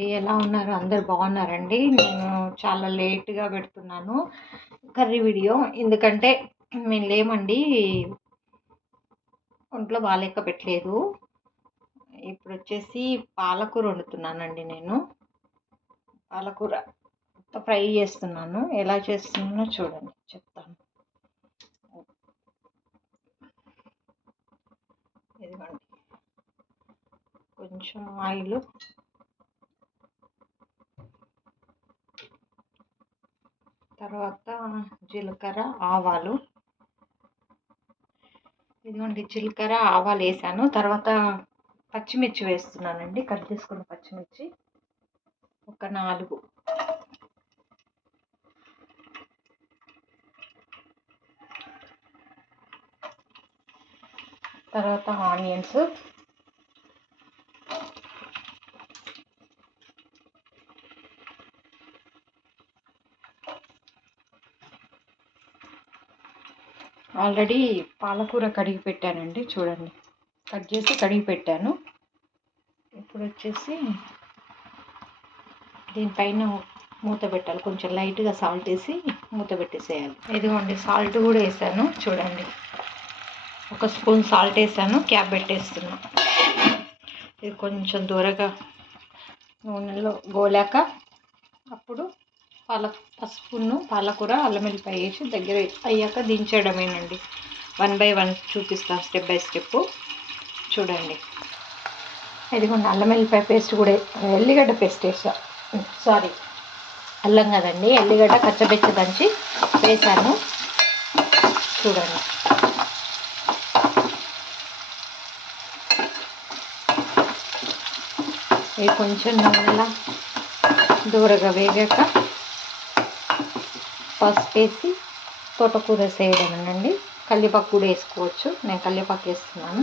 ఎలా ఉన్నారు? అందరు బాగున్నారండి? నేను చాలా లేట్గా పెడుతున్నాను కర్రీ వీడియో. ఎందుకంటే మేము లేమండి. ఒంట్లో బాగాలేక పెట్టలేదు. ఇప్పుడు వచ్చేసి పాలకూర వండుతున్నానండి నేను. పాలకూర ఫ్రై చేస్తున్నాను. ఎలా చేస్తున్నానో చూడండి. చెప్తాను. ఇదిగోండి. కొంచెం ఆయిల్ తర్వాత జీలకర్ర ఆవాలు. ఇదిగోండి జీలకర్ర ఆవాలు వేసాను. తర్వాత పచ్చిమిర్చి వేస్తున్నానండి. కట్ చేసుకున్న పచ్చిమిర్చి. ఒక నాలుగు. తర్వాత ఆనియన్స్. ఆల్రెడీ పాలకూర కడిగి పెట్టానండి చూడండి. కట్ చేసి కడిగి పెట్టాను. ఇప్పుడు వచ్చేసి దీనిపైన మూత పెట్టాలి. కొంచెం లైట్గా సాల్ట్ వేసి మూత పెట్టేసేయాలి. ఇదిగోండి సాల్ట్ కూడా వేసాను చూడండి. ఒక స్పూన్ సాల్ట్ వేసాను క్యాప్ పెట్టేస్తున్నా. ఇది కొంచెం దూరగా నూనెలో గోలాక అప్పుడు పాల పసుపును పాలకూర అల్లం వెల్లిపాయ వేసి దగ్గర అయ్యాక దించేయడమేనండి. వన్ బై వన్ చూపిస్తాను స్టెప్ బై స్టెప్ చూడండి. ఇదిగోండి అల్లం వెల్లిపాయ పేస్ట్ కూడా ఎల్లిగడ్డ పేస్ట్ వేసా. సారీ అల్లం కదండి ఎల్లిగడ్డ కచ్చబెచ్చ దంచి వేసాను. చూడండి. ఇది కొంచెం నూనెలా దూరగా వేగాక పసుపు వేసి తోటకూర వేసేయడమేనండి. కల్లిపాకు కూడా వేసుకోవచ్చు. నేను కల్లిపాకు వేస్తున్నాను.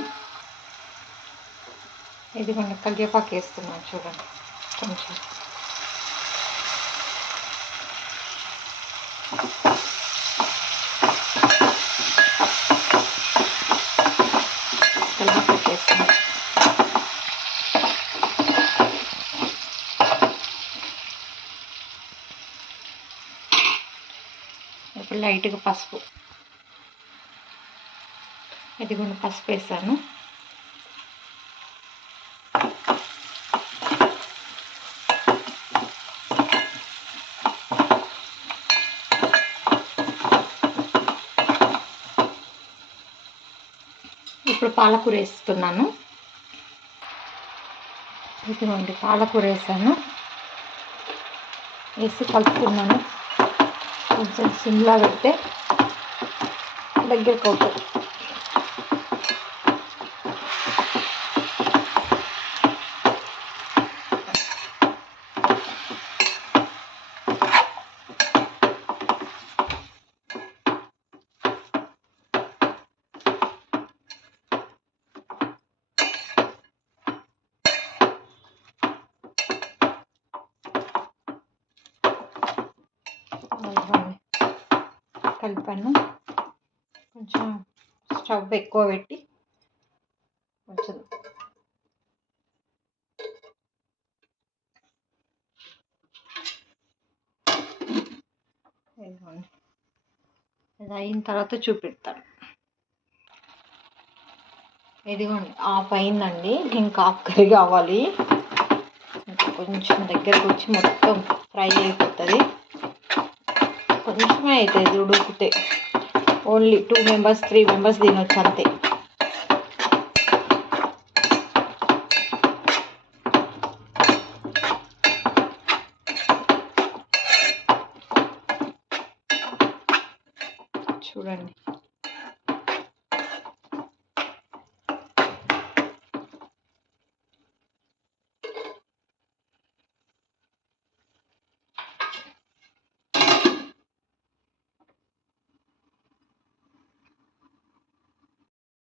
ఇదిగోండి కల్లిపాకు వేస్తున్నాను చూడండి. కొంచెం కల్లిపాకు వేస్తున్నాను ఇప్పుడు లైట్గా పసుపు. ఇదిగోండి పసుపు వేసాను. ఇప్పుడు పాలకూర వేస్తున్నాను. ఇదిగోండి పాలకూర వేసాను. వేసి కలుపుతున్నాను. సిమ్లా పెడితే దగ్గరకు అవుతుంది కలిపాను. కొంచెం స్టవ్ ఎక్కువ పెట్టి కొంచెం ఇదిగోండి. ఇది అయిన తర్వాత చూపెడతాను. ఇదిగోండి ఆఫ్ అయిందండి. ఇంకా ఆఫ్ కర్రీ కావాలి కొంచెం దగ్గరకు వచ్చి మొత్తం ఫ్రై అయిపోతుంది. కొంచెమే అవుతుంది ఉడుకుతే only two members three members తినొచ్చు అంతే. చూడండి.